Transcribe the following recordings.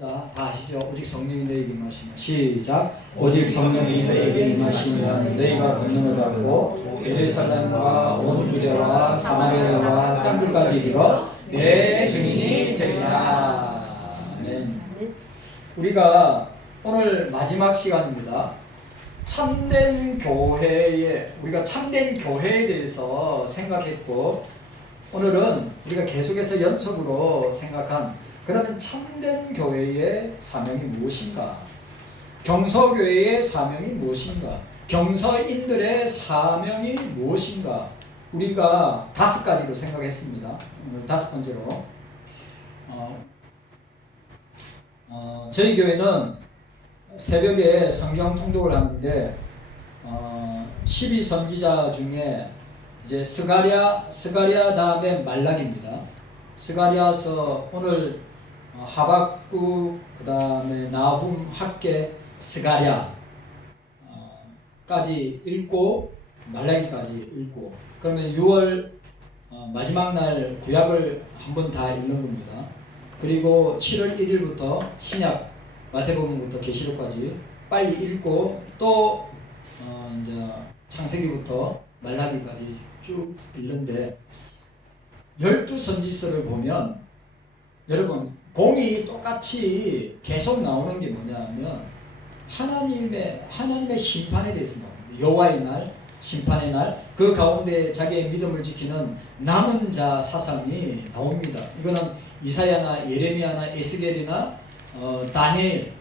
다 아시죠? 오직 성령이 너에게 임하시면 시작. 오직 성령이 너에게 임하시면 너희가 권능을 받고 예루살렘과 온 유대와 사마리아와 땅끝까지 이르러 내 증인이 되리라. 아멘. 우리가 오늘 마지막 시간입니다. 참된 교회에 우리가 참된 교회에 대해서 생각했고, 오늘은 우리가 계속해서 연속으로 생각한 그러면 참된 교회의 사명이 무엇인가? 경서교회의 사명이 무엇인가? 경서인들의 사명이 무엇인가? 우리가 5가지로 생각했습니다. 오늘 5번째로 저희 교회는 새벽에 성경 통독을 하는데 12선지자 중에 이제 스가랴 다음에 말라기입니다. 스가랴서 오늘 하박국, 그 다음에 나훔, 학개, 스가랴까지 읽고 말라기까지 읽고, 그러면 6월 마지막 날 구약을 한번 다 읽는 겁니다. 그리고 7월 1일부터 신약 마태복음부터 계시록까지 빨리 읽고, 또 이제 창세기부터 말라기까지 쭉 읽는데, 12선지서를 보면 여러분 공이 똑같이 계속 나오는 게 뭐냐면 하나님의 심판에 대해서 나옵니다. 여호와의 날, 심판의 날, 그 가운데 자기의 믿음을 지키는 남은 자 사상이 나옵니다. 이거는 이사야나 예레미야나 에스겔이나 다니엘,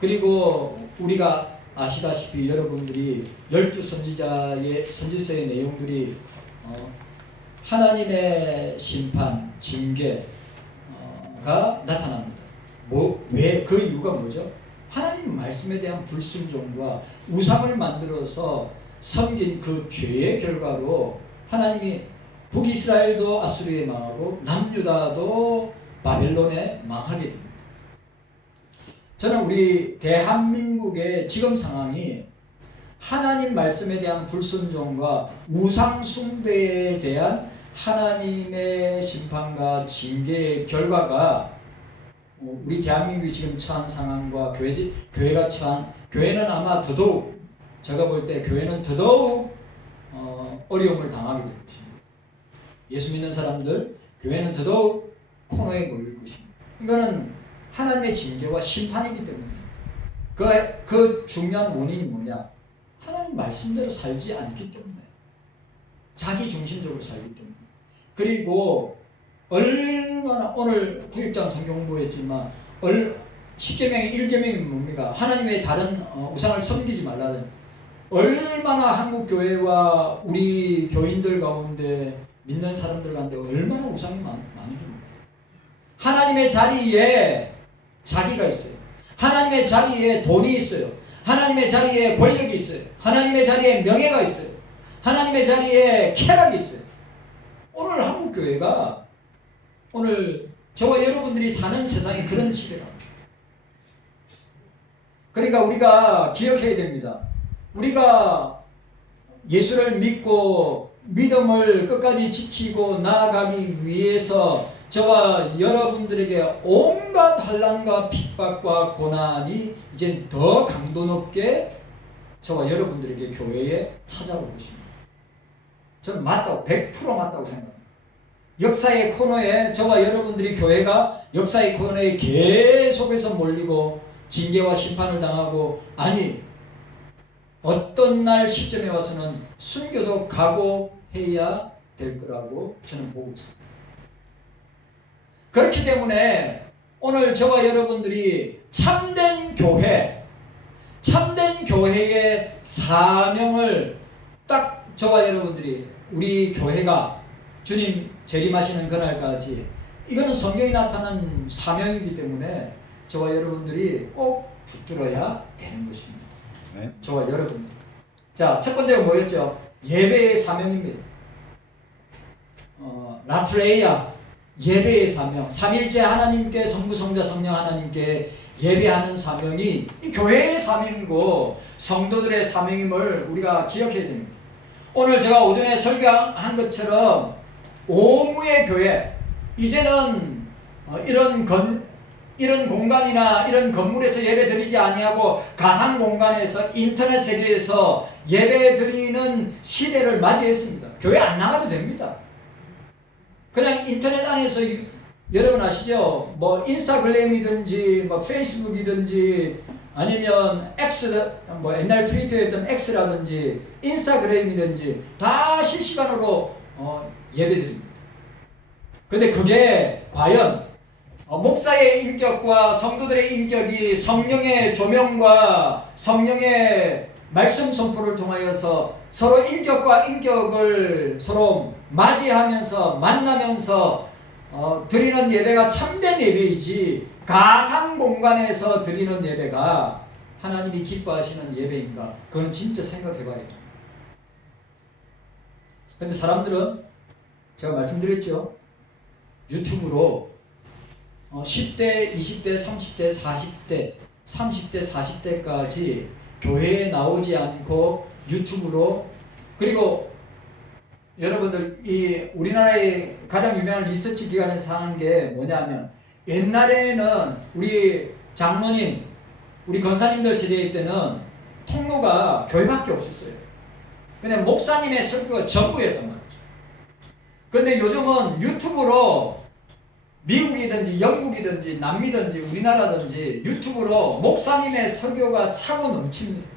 그리고 우리가 아시다시피 여러분들이 12선지자의 선지서의 내용들이 하나님의 심판, 징계가 나타납니다. 왜? 그 이유가 뭐죠? 하나님 말씀에 대한 불순종과 우상을 만들어서 섬긴 그 죄의 결과로 하나님이 북이스라엘도 아수르에 망하고 남유다도 바벨론에 망하게 됩니다. 저는 우리 대한민국의 지금 상황이 하나님 말씀에 대한 불순종과 우상 숭배에 대한 하나님의 심판과 징계의 결과가 우리 대한민국이 지금 처한 상황과 교회가 처한, 교회는 아마 더더욱, 제가 볼 때 교회는 더더욱 어려움을 당하게 될 것입니다. 예수 믿는 사람들, 교회는 더더욱 코너에 몰릴 것입니다. 이거는 하나님의 징계와 심판이기 때문입니다. 그 중요한 원인이 뭐냐? 하나님 말씀대로 살지 않기 때문에, 자기 중심적으로 살기 때문에. 그리고 얼마나 오늘 구육장 성경 공부했지만 10계명의 1계명이 뭡니까? 하나님 외에 다른 우상을 섬기지 말라는. 얼마나 한국 교회와 우리 교인들 가운데, 믿는 사람들 가운데 얼마나 우상이 많습니까? 하나님의 자리에 자기가 있어요. 하나님의 자리에 돈이 있어요. 하나님의 자리에 권력이 있어요. 하나님의 자리에 명예가 있어요. 하나님의 자리에 쾌락이 있어요. 오늘 한국교회가, 오늘 저와 여러분들이 사는 세상이 그런 시대가, 그러니까 우리가 기억해야 됩니다. 우리가 예수를 믿고 믿음을 끝까지 지키고 나아가기 위해서 저와 여러분들에게 온갖 환난과 핍박과 고난이 이제 더 강도 높게 저와 여러분들에게 교회에 찾아올 것입니다. 저는 맞다고, 100% 맞다고 생각합니다. 역사의 코너에 저와 여러분들이, 교회가 역사의 코너에 계속해서 몰리고 징계와 심판을 당하고, 아니 어떤 날 시점에 와서는 순교도 각오해야 될 거라고 저는 보고 있습니다. 그렇기 때문에 오늘 저와 여러분들이 참된 교회의 사명을 딱 저와 여러분들이, 우리 교회가 주님 재림하시는 그날까지, 이거는 성경에 나타난 사명이기 때문에 저와 여러분들이 꼭 붙들어야 되는 것입니다. 네. 저와 여러분들. 자, 첫 번째가 뭐였죠? 예배의 사명입니다. 라트레이아, 예배의 사명. 삼일째 하나님께, 성부, 성자, 성령 하나님께 예배하는 사명이 이 교회의 사명이고 성도들의 사명임을 우리가 기억해야 됩니다. 오늘 제가 오전에 설교한 것처럼 오무의 교회, 이제는 이런 이런 공간이나 이런 건물에서 예배 드리지 아니하고 가상 공간에서 인터넷 세계에서 예배 드리는 시대를 맞이했습니다. 교회 안 나가도 됩니다. 그냥 인터넷 안에서 여러분 아시죠? 뭐 인스타그램이든지 뭐 페이스북이든지 아니면 X, 뭐 옛날 트위터였던 X라든지 인스타그램이든지 다 실시간으로 예배드립니다. 근데 그게 과연 목사의 인격과 성도들의 인격이 성령의 조명과 성령의 말씀 선포를 통하여서 서로 인격과 인격을 서로 맞이하면서 만나면서 드리는 예배가 참된 예배이지 가상 공간에서 드리는 예배가 하나님이 기뻐하시는 예배인가? 그건 진짜 생각해 봐야 돼요. 근데 사람들은 제가 말씀드렸죠. 유튜브로 10대, 20대, 30대, 40대, 30대, 40대까지 교회에 나오지 않고 유튜브로, 그리고 여러분들 이 우리나라의 가장 유명한 리서치 기관에서 하는 게 뭐냐면, 옛날에는 우리 장로님, 우리 권사님들 세대 때는 통로가 교회밖에 없었어요. 그냥 목사님의 설교가 전부였단 말이죠. 근데 요즘은 유튜브로 미국이든지 영국이든지 남미든지 우리나라든지 유튜브로 목사님의 설교가 차고 넘칩니다.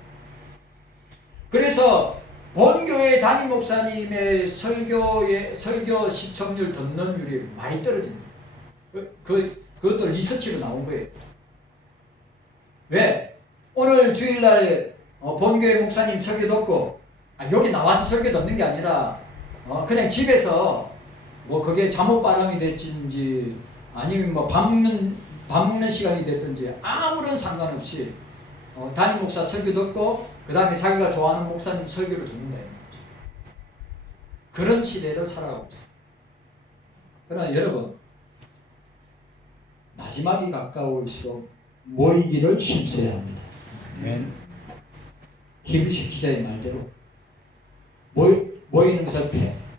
그래서 본교회 담임 목사님의 설교 시청률 듣는율이 많이 떨어집니다. 그것도 리서치로 나온 거예요. 왜? 오늘 주일날 본교회 목사님 설교 듣고 여기 나와서 설교 듣는 게 아니라 그냥 집에서 뭐 그게 잠옷바람이 됐든지 아니면 뭐 밥 먹는 시간이 됐든지 아무런 상관없이 담임 목사 설교 듣고 그 다음에 자기가 좋아하는 목사님 설교를 듣는다. 그런 시대를 살아가고 있습니다. 그러나 여러분, 마지막이 가까울수록 모이기를 힘써야 합니다. 히브리서 기자의 말대로 모이는 것을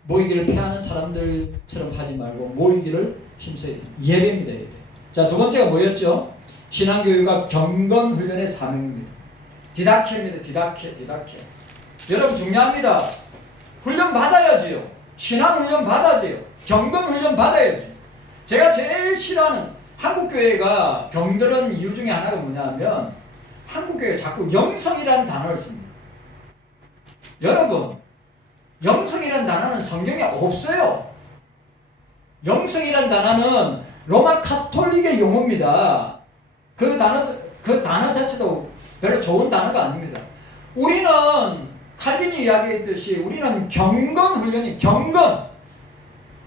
모이기를 패하는 사람들처럼 하지 말고 모이기를 힘써야 됩니다. 예배입니다. 예배. 자, 두 번째가 뭐였죠? 신앙교육과 경건훈련의 사명입니다. 디다케입니다. 디다케. 여러분 중요합니다. 훈련 받아야지요. 신앙훈련 받아야지요. 경건훈련 받아야지. 제가 제일 싫어하는 한국교회가 병드는 이유 중에 하나가 뭐냐면 한국교회 자꾸 영성이라는 단어를 씁니다. 여러분, 영성이라는 단어는 성경에 없어요. 영성이라는 단어는 로마 카톨릭의 용어입니다. 그 단어 자체도 별로 좋은 단어가 아닙니다. 우리는 칼빈이 이야기했듯이 우리는 경건훈련이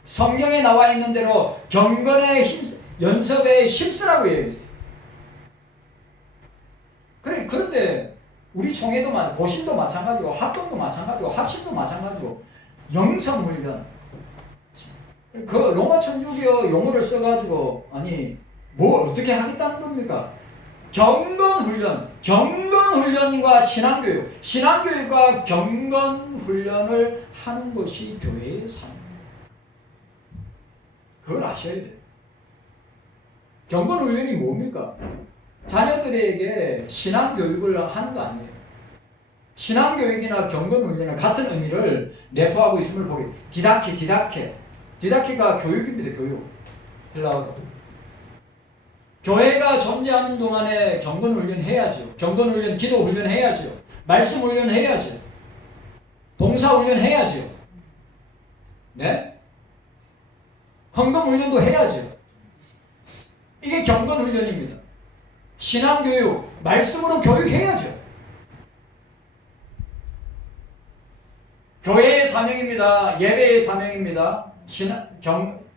성경에 나와 있는 대로 경건의 연습에 힘쓰라고 얘기했어요. 그런데 우리 총회도 고신도 마찬가지고 합동도 마찬가지고 합심도 마찬가지고 영성훈련, 그 로마 천주교 용어를 써가지고 뭐 어떻게 하겠다는 겁니까? 경건훈련과 신앙교육과 경건훈련을 하는 것이 교회의 삶입니다. 그걸 아셔야 돼요. 경건훈련이 뭡니까? 자녀들에게 신앙교육을 하는 거 아니에요. 신앙교육이나 경건훈련은 같은 의미를 내포하고 있음을 보기. 디다케가 교육입니다. 교육. 헬라어로. 교회가 존재하는 동안에 경건훈련 해야죠. 경건훈련, 기도훈련 해야죠. 말씀훈련 해야죠. 봉사훈련 해야죠. 네? 헌금훈련도 해야죠. 이게 경건훈련입니다. 신앙교육, 말씀으로 교육해야죠. 교회의 사명입니다. 예배의 사명입니다.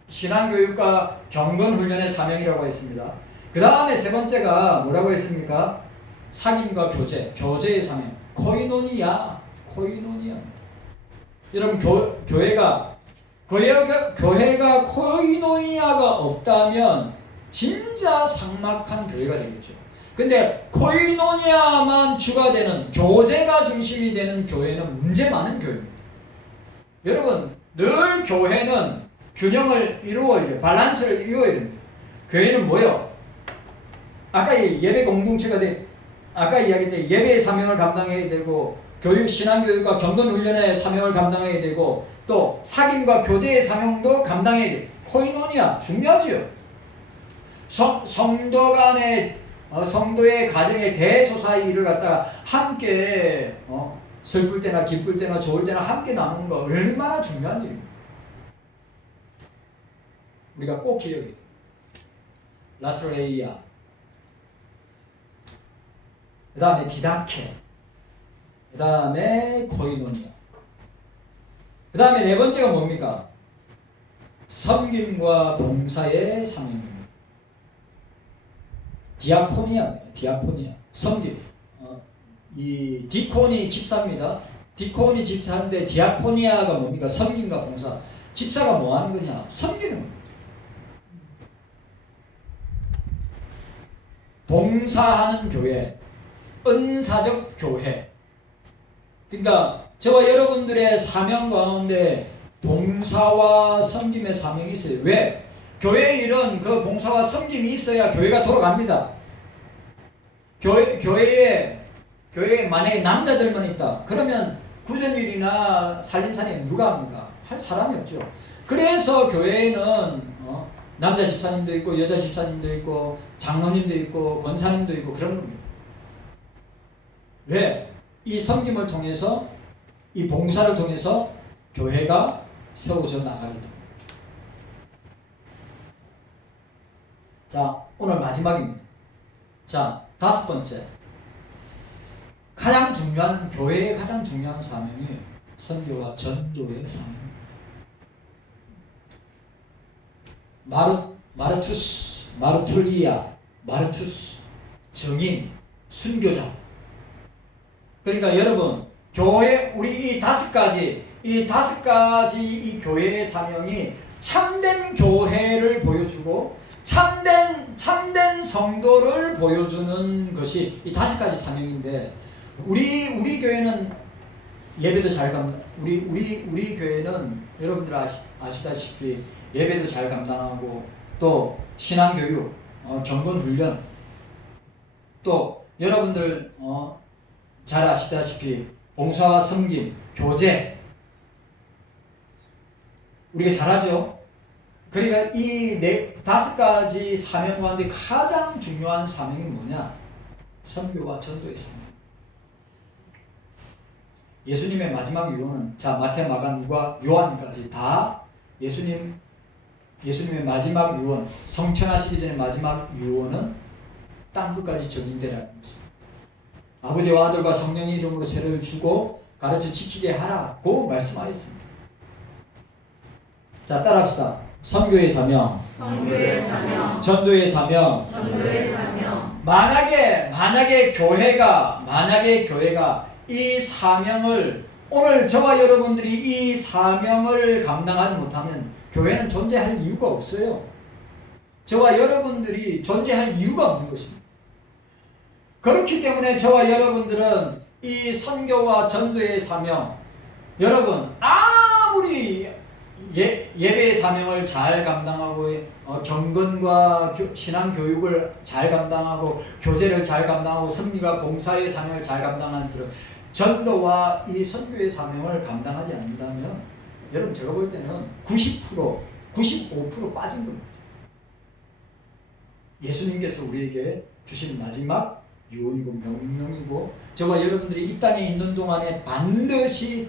신앙교육과 경건훈련의 사명이라고 했습니다. 그 다음에 세 번째가 뭐라고 했습니까? 사귐과 교제의 사명. 코이노니아. 여러분, 교회가 코이노니아가 없다면 진짜 삭막한 교회가 되겠죠. 근데 코이노니아만 주가 되는, 교제가 중심이 되는 교회는 문제 많은 교회입니다. 여러분, 늘 교회는 균형을 이루어야 돼요. 밸런스를 이루어야 됩니다. 교회는 뭐요? 아까 예배 공동체가 아까 이야기했듯이 예배의 사명을 감당해야 되고 교육, 신앙교육과 경건훈련의 사명을 감당해야 되고 또 사귐과 교제의 사명도 감당해야 돼. 코이노니아 중요하죠. 성도 간의 성도의 가정의 대소사이를 갖다가 함께 슬플 때나 기쁠 때나 좋을 때나 함께 나누는 거 얼마나 중요한 일입니다. 우리가 꼭 기억해야 돼요. 라트레이아, 그 다음에 디다케, 그 다음에 코이노니아, 그 다음에 네 번째가 뭡니까? 섬김과 봉사의 사명입니다. 디아코니아입니다. 디아코니아, 섬김. 이 디코니 집사입니다. 디코니 집사인데 디아코니아가 뭡니까? 섬김과 봉사. 집사가 뭐 하는 거냐? 섬기는 겁니다. 봉사하는 교회, 은사적 교회. 그러니까 저와 여러분들의 사명 가운데 봉사와 섬김의 사명이 있어요. 왜? 교회의 일은 그 봉사와 섬김이 있어야 교회가 돌아갑니다. 교회에 만약에 남자들만 있다. 그러면 구전일이나 살림살이 누가 합니까? 할 사람이 없죠. 그래서 교회에는 남자 집사님도 있고 여자 집사님도 있고 장로님도 있고 권사님도 있고 그런 겁니다. 왜? 이 섬김을 통해서 이 봉사를 통해서 교회가 세워져 나가게 됩니다. 자, 오늘 마지막입니다. 자, 다섯 번째. 가장 중요한, 교회의 가장 중요한 사명이 선교와 전도의 사명입니다. 마르툴리아, 마르투스, 정인, 순교자. 그러니까 여러분, 교회, 우리 이 다섯 가지 이 교회의 사명이 참된 교회를 보여주고 참된 성도를 보여주는 것이 이 다섯 가지 사명인데 우리 교회는 예배도 잘 우리 교회는 여러분들 아시다시피 예배도 잘 감당하고 또 신앙교육, 경건훈련 또 여러분들 잘 아시다시피 봉사와 섬김, 교제 우리가 잘하죠. 그러니까 이 다섯 가지 사명 가운데 가장 중요한 사명이 뭐냐? 선교와 전도의 사명. 예수님의 마지막 유언은 자 마태, 마가, 누가, 요한까지 다 예수님의 마지막 유언, 성천하시기 전에 마지막 유언은 땅 끝까지 적용되라는 것입니다. 아버지와 아들과 성령의 이름으로 세례를 주고 가르쳐 지키게 하라고 말씀하였습니다. 자, 따라합시다. 선교의 사명, 전도의 사명. 만약에 교회가 이 사명을 오늘 저와 여러분들이 이 사명을 감당하지 못하면 교회는 존재할 이유가 없어요. 저와 여러분들이 존재할 이유가 없는 것입니다. 그렇기 때문에 저와 여러분들은 이 선교와 전도의 사명, 여러분 아무리 예배의 사명을 잘 감당하고 경건과 신앙교육을 잘 감당하고 교제를 잘 감당하고 섬기와 봉사의 사명을 잘 감당하는 들은 전도와 이 선교의 사명을 감당하지 않는다면 여러분 제가 볼 때는 90%, 95% 빠진 겁니다. 예수님께서 우리에게 주신 마지막 유언이고 명령이고 저와 여러분들이 이 땅에 있는 동안에 반드시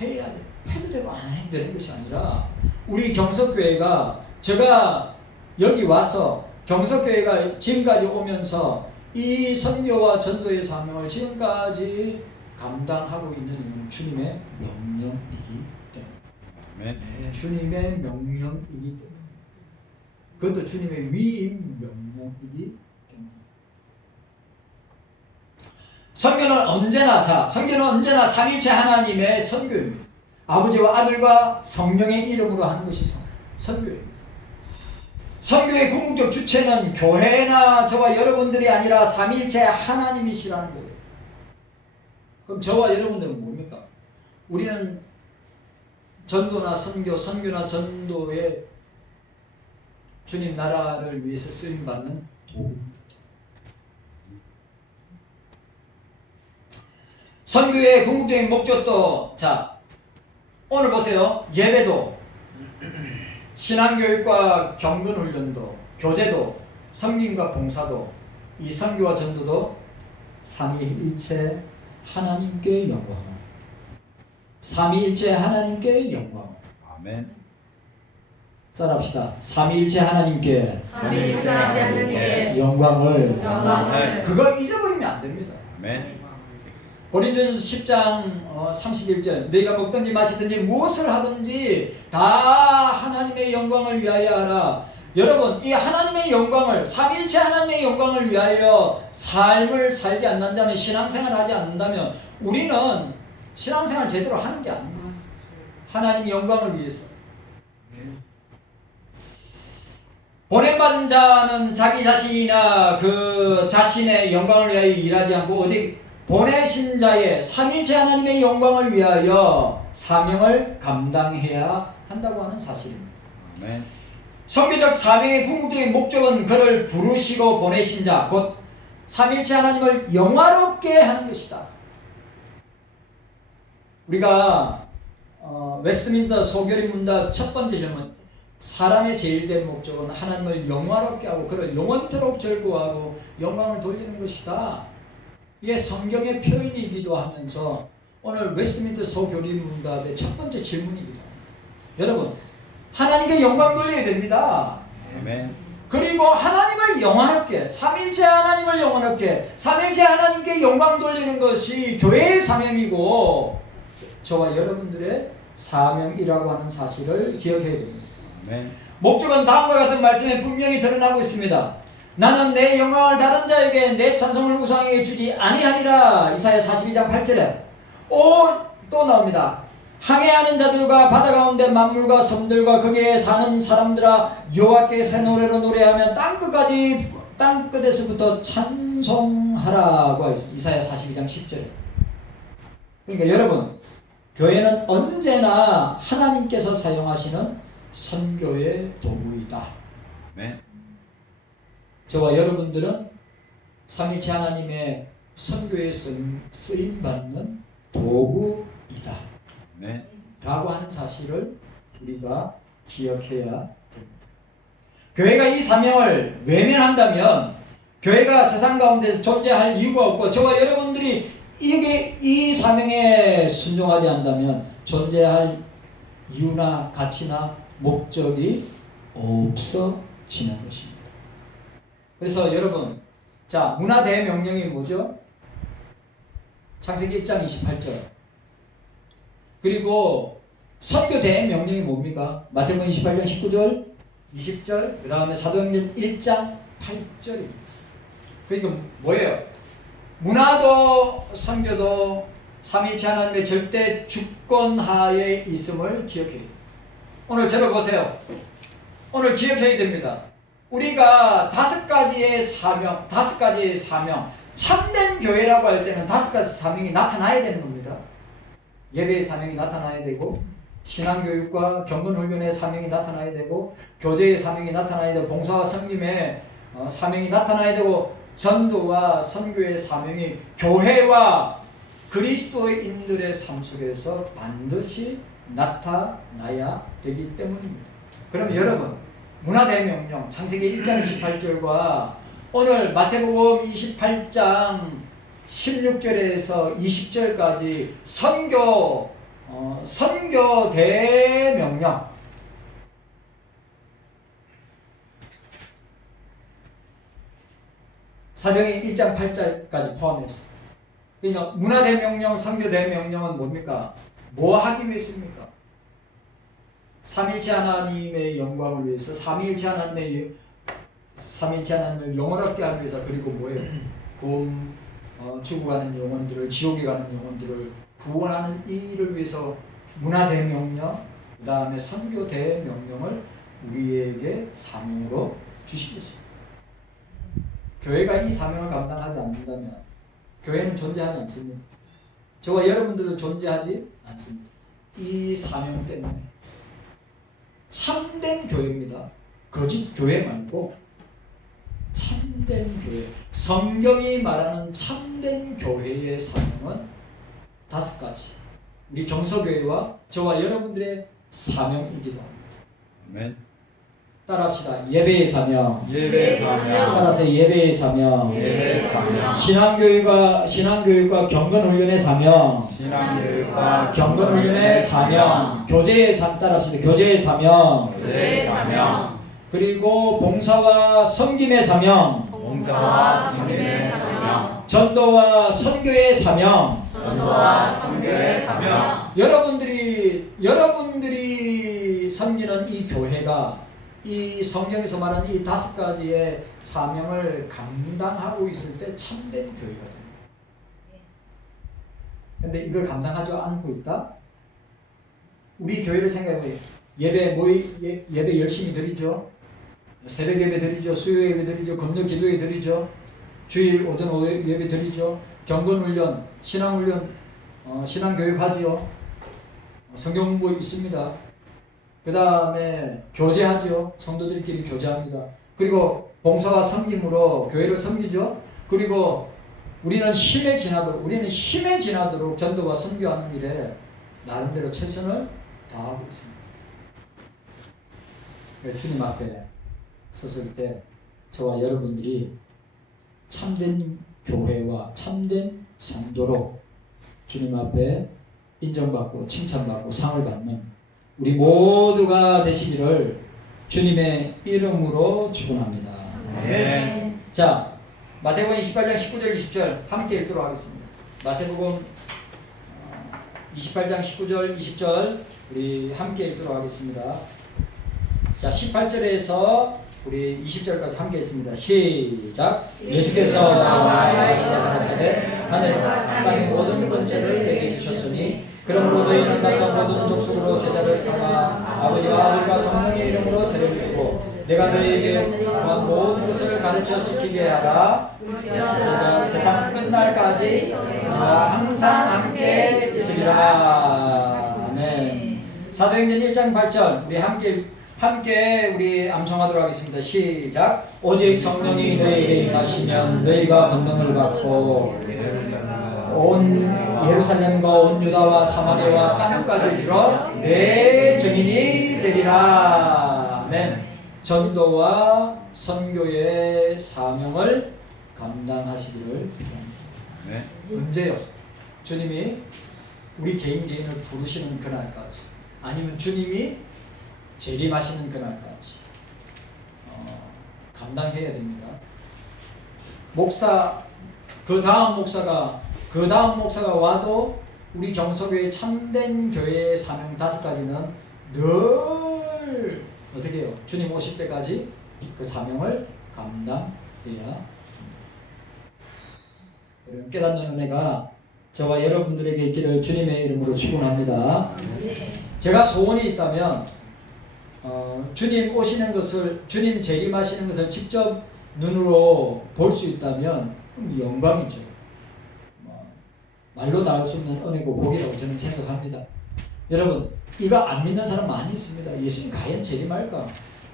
해야 돼. 해도 되고 안 해도 되는 것이 아니라 우리 경석교회가 제가 여기 와서 경석교회가 지금까지 오면서 이 선교와 전도의 사명을 지금까지 감당하고 있는 이유는 주님의 명령이기 때문에 네, 주님의 명령이기 때문에 그것도 주님의 위임 명령이기 때문에 선교는 언제나 삼위일체 하나님의 선교입니다. 아버지와 아들과 성령의 이름으로 하는 것이 선교입니다. 선교의 궁극적 주체는 교회나 저와 여러분들이 아니라 삼위일체 하나님이시라는 거예요. 그럼 저와 여러분들은 뭡니까? 우리는 전도나 선교나 전도에 주님 나라를 위해서 쓰임받는 도구입니다. 선교의 궁극적인 목적도, 자, 오늘 보세요. 예배도, 신앙교육과 경건훈련도, 교제도, 섬김과 봉사도, 이 선교와 전도도 삼위일체 하나님께 영광. 삼위일체 하나님께 영광. 아멘. 따라합시다. 삼위일체 하나님께 삼위일체 하나님께 영광을. 영광을. 그거 잊어버리면 안 됩니다. 아멘. 고린도전서 10장 31절 너희가 먹든지 마시든지 무엇을 하든지 다 하나님의 영광을 위하여 하라. 여러분, 이 하나님의 영광을, 삼위일체 하나님의 영광을 위하여 삶을 살지 않는다면, 신앙생활을 하지 않는다면 우리는 신앙생활 제대로 하는 게 아닙니다. 하나님의 영광을 위해서. 보냄받은 자는 자기 자신이나 그 자신의 영광을 위하여 일하지 않고 오직 보내신 자의 삼위일체 하나님의 영광을 위하여 사명을 감당해야 한다고 하는 사실입니다. 아멘. 선교적 사명의 궁극적인 목적은 그를 부르시고 보내신 자, 곧 삼위일체 하나님을 영화롭게 하는 것이다. 우리가 웨스트민스터 소교리 문답 첫 번째 질문, 사람의 제일된 목적은 하나님을 영화롭게 하고 그를 영원토록 즐거워하고 영광을 돌리는 것이다. 이게 성경의 표현이기도 하면서 오늘 웨스트민스터 소교리 문답의 첫 번째 질문입니다. 여러분, 하나님께 영광 돌려야 됩니다. 아멘. 그리고 하나님을 영화롭게, 삼위일체 하나님을 영화롭게, 삼위일체 하나님께 영광 돌리는 것이 교회의 사명이고 저와 여러분들의 사명이라고 하는 사실을 기억해야 됩니다. 아멘. 목적은 다음과 같은 말씀에 분명히 드러나고 있습니다. 나는 내 영광을 다른 자에게 내 찬송을 우상에게 주지 아니하리라. 이사야 42장 8절에 또 나옵니다. 항해하는 자들과 바다 가운데 만물과 섬들과 거기에 사는 사람들아 여호와께 새 노래로 노래하며 땅끝에서부터 찬송하라고 하였습니다. 이사야 42장 10절에. 그러니까 여러분, 교회는 언제나 하나님께서 사용하시는 선교의 도구이다. 아멘. 저와 여러분들은 삼위일체 하나님의 선교에 쓰임받는 도구이다. 아멘. 라고 하는 사실을 우리가 기억해야 됩니다. 교회가 이 사명을 외면한다면 교회가 세상 가운데 존재할 이유가 없고 저와 여러분들이 이 사명에 순종하지 않는다면 존재할 이유나 가치나 목적이 없어지는 것입니다. 그래서 여러분, 자, 문화대명령이 뭐죠? 창세기 1장 28절. 그리고 선교대명령이 뭡니까? 마태복음 28장 19절, 20절, 그 다음에 사도행전 1장 8절입니다. 그러니까 뭐예요? 문화도 선교도 삼위일체 하나님의 절대 주권 하에 있음을 기억해야 돼요. 오늘 저를 보세요. 오늘 기억해야 됩니다. 우리가 5가지의 사명, 참된 교회라고 할 때는 5가지 사명이 나타나야 되는 겁니다. 예배의 사명이 나타나야 되고, 신앙교육과 경건훈련의 사명이 나타나야 되고, 교제의 사명이 나타나야 되고, 봉사와 섬김의 사명이 나타나야 되고, 전도와 선교의 사명이 교회와 그리스도인들의 삶 속에서 반드시 나타나야 되기 때문입니다. 그럼 여러분, 문화대명령 창세기 1장 28절과 오늘 마태복음 28장 16절에서 20절까지 선교 대명령, 사도행전 1장 8절까지 포함했어. 그러니까 문화대명령, 선교대명령은 뭡니까? 뭐 하기 위해서입니까? 삼위일체 하나님의 영광을 위해서, 삼위일체 하나님을 영원하게 하기 위해서. 그리고 뭐예요? 죽어가는 영혼들을, 지옥에 가는 영혼들을 구원하는 일을 위해서 문화대명령, 그 다음에 선교대명령을 우리에게 사명으로 주신 것입니다. 교회가 이 사명을 감당하지 않는다면 교회는 존재하지 않습니다. 저와 여러분들도 존재하지 않습니다. 이 사명 때문에. 참된 교회입니다. 거짓 교회 말고 참된 교회. 성경이 말하는 참된 교회의 사명은 다섯 가지 우리 경서교회와 저와 여러분들의 사명이기도 합니다. 아멘. 따라합시다. 예배의 사명. 예배의 사명. 따라서 예배의 사명. 예배의 사명. 신앙교육과 경건훈련의 사명. 신앙교육과 경건훈련의 사명. 교제의 사명. 따라합시다. 교제의 사명. 교제의 사명. 그리고 봉사와 섬김의 사명. 봉사와 섬김의 사명. 전도와 선교의 사명. 전도와 선교의 사명. 여러분들이 섬기는 이 교회가 이 성경에서 말하는 이 다섯 가지의 사명을 감당하고 있을 때 참된 교회가 됩니다. 근데 이걸 감당하지 않고 있다? 우리 교회를 생각해보면 예배 열심히 드리죠. 새벽 예배 드리죠. 수요 예배 드리죠. 금요 기도회 드리죠. 주일 오전 오후 예배 드리죠. 경건훈련, 신앙훈련, 신앙교육 하지요. 성경 공부 있습니다. 그 다음에 교제하죠. 성도들끼리 교제합니다. 그리고 봉사와 섬김으로 교회를 섬기죠. 그리고 우리는 힘에 지나도록 전도와 선교하는 일에 나름대로 최선을 다하고 있습니다. 주님 앞에 섰을 때 저와 여러분들이 참된 교회와 참된 성도로 주님 앞에 인정받고 칭찬받고 상을 받는 우리 모두가 되시기를 주님의 이름으로 축원합니다. 아멘. 자, 마태복음 28장 19절 20절 함께 읽도록 하겠습니다. 마태복음 28장 19절 20절 우리 함께 읽도록 하겠습니다. 자, 18절에서 우리 20절까지 함께 했습니다. 시작. 예수께서 나와 가라사대 하늘과 땅의 모든 권세를 내게 주셨으니 그러므로 너희는 가서 모든 족속으로 제자를 삼아 아버지와 아들과 성령의 이름으로 세례를 주고 내가 너희에게 모든 것을 가르쳐 지키게 하라. 그래서 세상 끝날까지 너희와 항상 함께 있으리라. 아멘. 사도행전 1장 8절 우리 함께 우리 암송하도록 하겠습니다. 시작. 오직 성령이 너희에게 임하시면 너희가 권능을 받고 온 예루살렘과 온 유다와 사마리아와 땅끝까지 이르러 내 증인이 되리라. 아멘. 전도와 선교의 사명을 감당하시기를 바랍니다. 네. 언제요? 주님이 우리 개인을 부르시는 그날까지, 아니면 주님이 재림하시는 그날까지 감당해야 됩니다. 그 다음 목사가 와도 우리 경서교회 참된 교회의 사명 다섯 가지는 늘 어떻게 해요? 주님 오실 때까지 그 사명을 감당해야 합니다. 깨닫는 은혜가 저와 여러분들에게 있기를 주님의 이름으로 축원합니다. 제가 소원이 있다면 주님 오시는 것을, 주님 재림하시는 것을 직접 눈으로 볼 수 있다면 영광이죠. 말로 다 할 수 없는 은혜고 복이라고 저는 생각합니다. 여러분, 이거 안 믿는 사람 많이 있습니다. 예수님 과연 재림할까?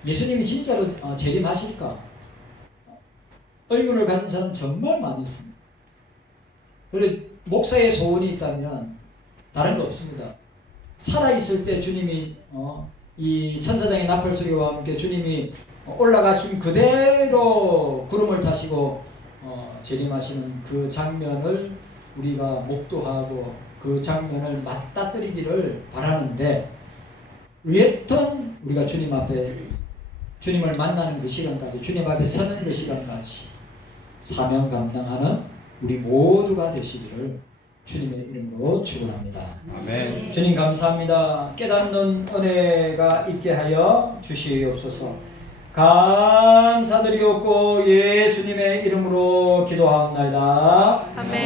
예수님이 진짜로 재림하실까? 의문을 가진 사람 정말 많이 있습니다. 그런데 목사의 소원이 있다면 다른 거 없습니다. 살아있을 때 주님이 이 천사장의 나팔 소리와 함께 주님이 올라가신 그대로 구름을 타시고 재림하시는 그 장면을 우리가 목도하고 그 장면을 맞닥뜨리기를 바라는데, 여튼 우리가 주님 앞에 주님을 만나는 그 시간까지, 주님 앞에 서는 그 시간까지 사명 감당하는 우리 모두가 되시기를 주님의 이름으로 축원합니다. 아멘. 주님 감사합니다. 깨닫는 은혜가 있게 하여 주시옵소서. 감사드리옵고 예수님의 이름으로 기도하옵나이다. 아멘.